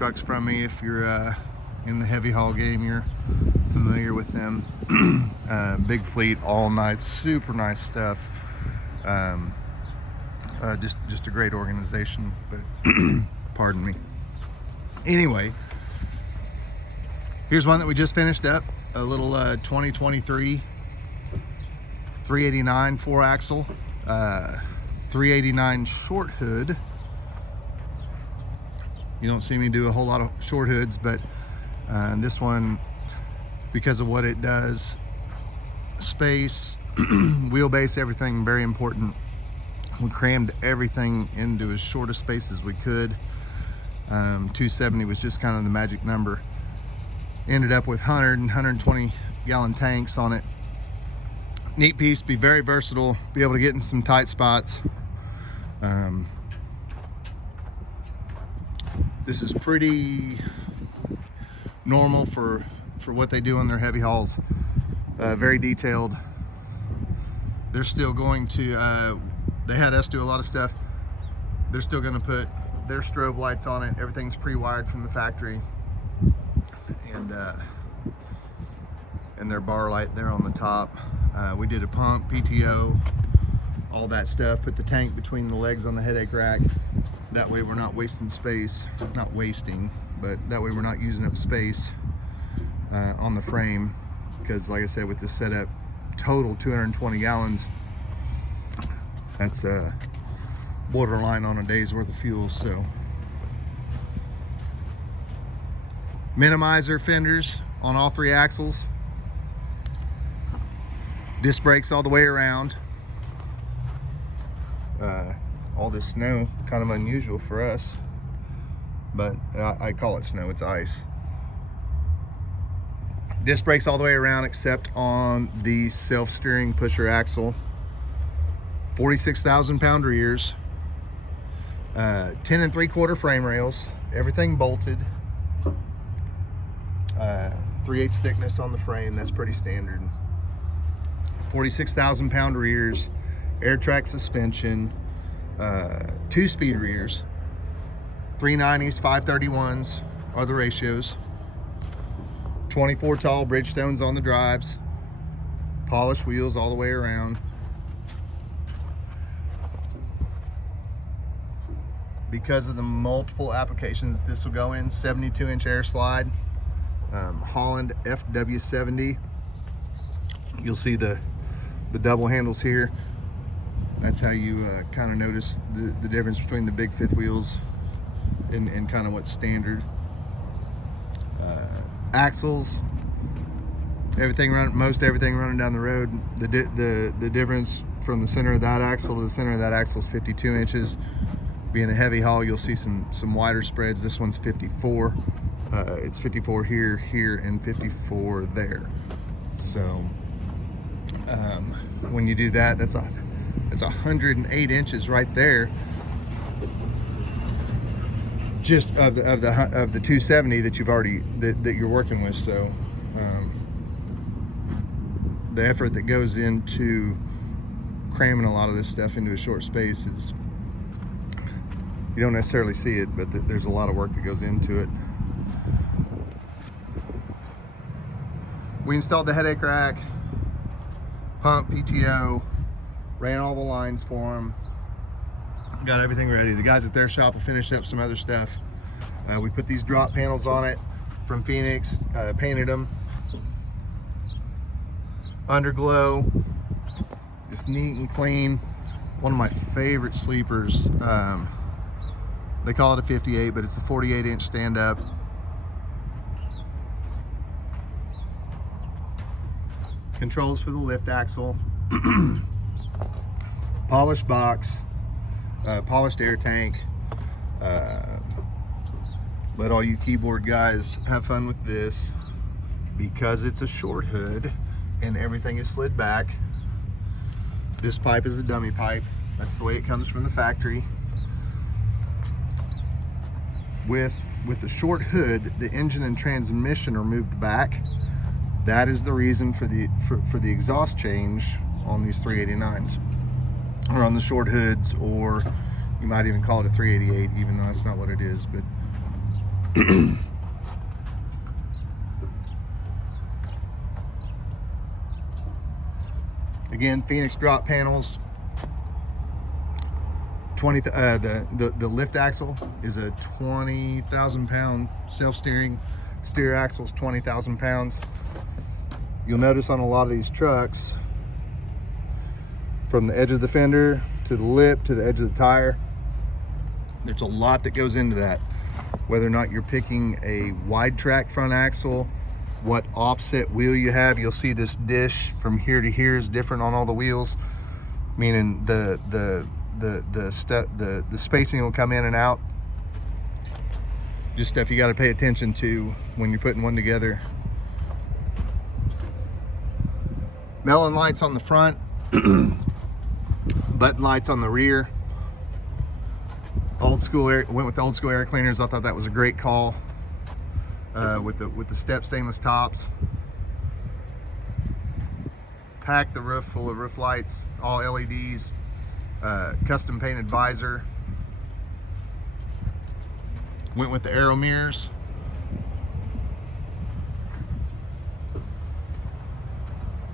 trucks from me. If you're in the heavy haul game, you're familiar with them. Big fleet, all night, super nice stuff. Just a great organization, but pardon me. Anyway, here's one that we just finished up, a little 2023 389 4-axle, 389 short hood. You don't see me do a whole lot of short hoods, but this one, because of what it does, space, wheelbase, everything, very important. We crammed everything into as short a space as we could. 270 was just kind of the magic number. Ended up with 100 and 120 gallon tanks on it. Neat piece, be very versatile, be able to get in some tight spots. This is pretty normal for what they do on their heavy hauls. Very detailed. They're still going to, they had us do a lot of stuff. They're still going to put their strobe lights on it. Everything's pre-wired from the factory. And their bar light there on the top. We did a pump, PTO, all that stuff. Put the tank between the legs on the headache rack. That way we're not wasting space. Not wasting, but that way we're not using up space on the frame. Because like I said, with this setup, total 220 gallons, that's borderline on a day's worth of fuel. So minimizer fenders on all 3 axles, disc brakes all the way around. All this snow, kind of unusual for us, but I call it snow, it's ice. Disc brakes all the way around except on the self-steering pusher axle. 46,000 pound rears, 10 3/4 frame rails, everything bolted, 3/8 thickness on the frame, that's pretty standard. 46,000 pound rears, air track suspension, 2-speed rears, 390s, 531s are the ratios, 24 tall Bridgestones on the drives, polished wheels all the way around. Because of the multiple applications this will go in, 72-inch air slide, Holland FW70. You'll see the double handles here. That's how you kind of notice the difference between the big 5th wheels and kind of what's standard. Axles, everything most everything running down the road. The difference from the center of that axle to the center of that axle is 52 inches. Being a heavy haul, you'll see some wider spreads. This one's 54. It's 54 here, and 54 there. So when you do that, that's 108 inches right there, just of the 270 that you've already that you're working with. So the effort that goes into cramming a lot of this stuff into a short space is, you don't necessarily see it, but there's a lot of work that goes into it. We installed the headache rack, pump, PTO, ran all the lines for them, got everything ready. The guys at their shop will finish up some other stuff. We put these drop panels on it from Phoenix, painted them, underglow, just neat and clean. One of my favorite sleepers. They call it a 58, but it's a 48-inch stand-up. Controls for the lift axle. Polished box, polished air tank. Let all you keyboard guys have fun with this. Because it's a short hood and everything is slid back, this pipe is a dummy pipe. That's the way it comes from the factory. With the short hood, the engine and transmission are moved back. That is the reason for the exhaust change on these 389s, or on the short hoods, or you might even call it a 388, even though that's not what it is. But Again, Phoenix drop panels. 20. The lift axle is a 20,000 pound self-steering. Steer axle is 20,000 pounds. You'll notice on a lot of these trucks, from the edge of the fender to the lip to the edge of the tire, there's a lot that goes into that. Whether or not you're picking a wide track front axle, what offset wheel you have. You'll see this dish from here to here is different on all the wheels, meaning the spacing will come in and out. Just stuff you got to pay attention to when you're putting one together. Melon lights on the front, button lights on the rear. Old school air, went with the old school air cleaners. I thought that was a great call. With the step stainless tops. Packed the roof full of roof lights, all LEDs. Custom painted visor. Went with the aero mirrors.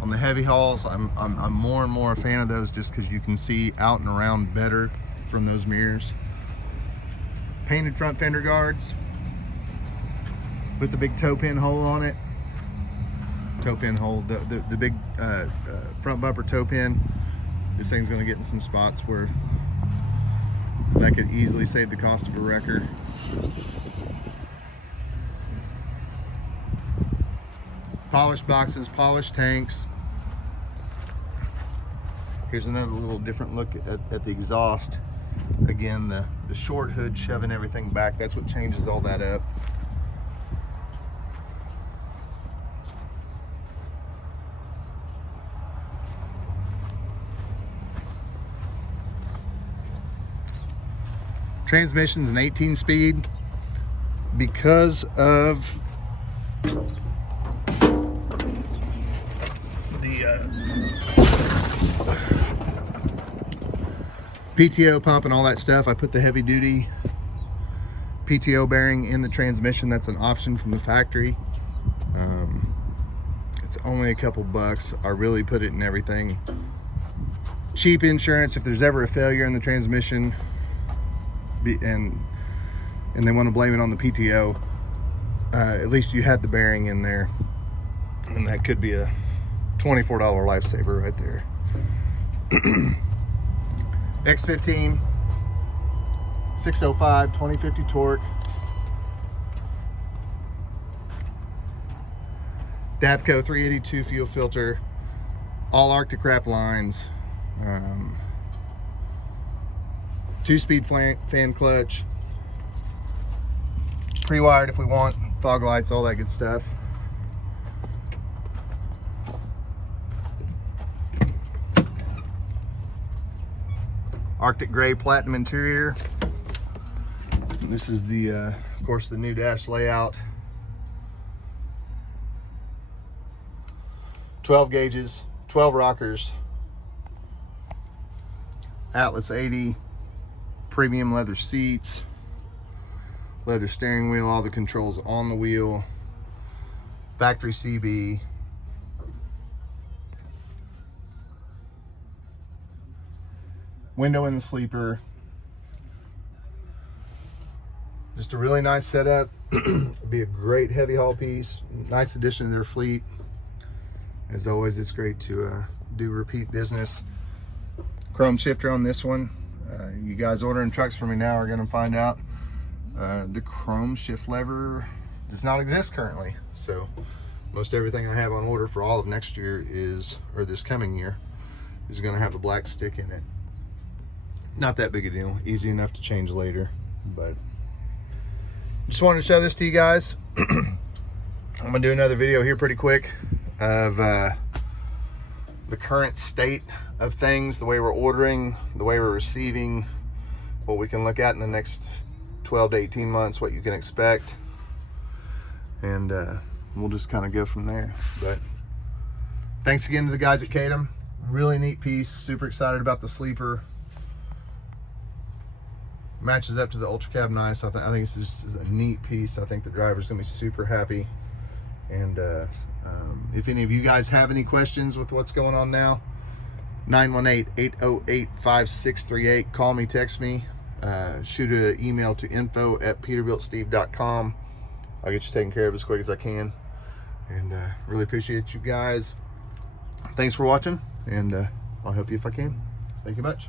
On the heavy hauls, I'm more and more a fan of those, just because you can see out and around better from those mirrors. Painted front fender guards with the big toe pin hole on it. Toe pin hole, the big front bumper toe pin. This thing's going to get in some spots where that could easily save the cost of a wrecker. Polished boxes, polished tanks. Here's another little different look at the exhaust. Again, the short hood shoving everything back. That's what changes all that up. Transmission's an 18-speed because of PTO pump and all that stuff. I put the heavy duty PTO bearing in the transmission. That's an option from the factory. It's only a couple bucks. I really put it in everything. Cheap insurance if there's ever a failure in the transmission and they want to blame it on the PTO, at least you had the bearing in there, and that could be a $24 lifesaver right there. X15 605 2050 torque. Davco 382 fuel filter. All Arctic wrap lines. 2-speed fan clutch. Pre-wired if we want. Fog lights, all that good stuff. Arctic gray platinum interior. And this is the, of course, the new dash layout. 12 gauges, 12 rockers, Atlas 80, premium leather seats, leather steering wheel, all the controls on the wheel, factory CB. Window in the sleeper. Just a really nice setup. Be a great heavy haul piece. Nice addition to their fleet. As always, it's great to do repeat business. Chrome shifter on this one. You guys ordering trucks from me now are going to find out the chrome shift lever does not exist currently. So most everything I have on order for all of next year is, or this coming year, is going to have a black stick in it. Not that big a deal, easy enough to change later, but just wanted to show this to you guys. I'm gonna do another video here pretty quick of the current state of things, the way we're ordering, the way we're receiving, what we can look at in the next 12 to 18 months, what you can expect, and we'll just kind of go from there. But thanks again to the guys at Catum. Really neat piece, super excited about the sleeper. Matches up to the Ultra Cab nice. I think it's just a neat piece. I think the driver's gonna be super happy. And if any of you guys have any questions with what's going on now, 918-808-5638. Call me, text me, shoot an email to info@peterbiltsteve.com. I'll get you taken care of as quick as I can. And really appreciate you guys. Thanks for watching, and I'll help you if I can. Thank you much.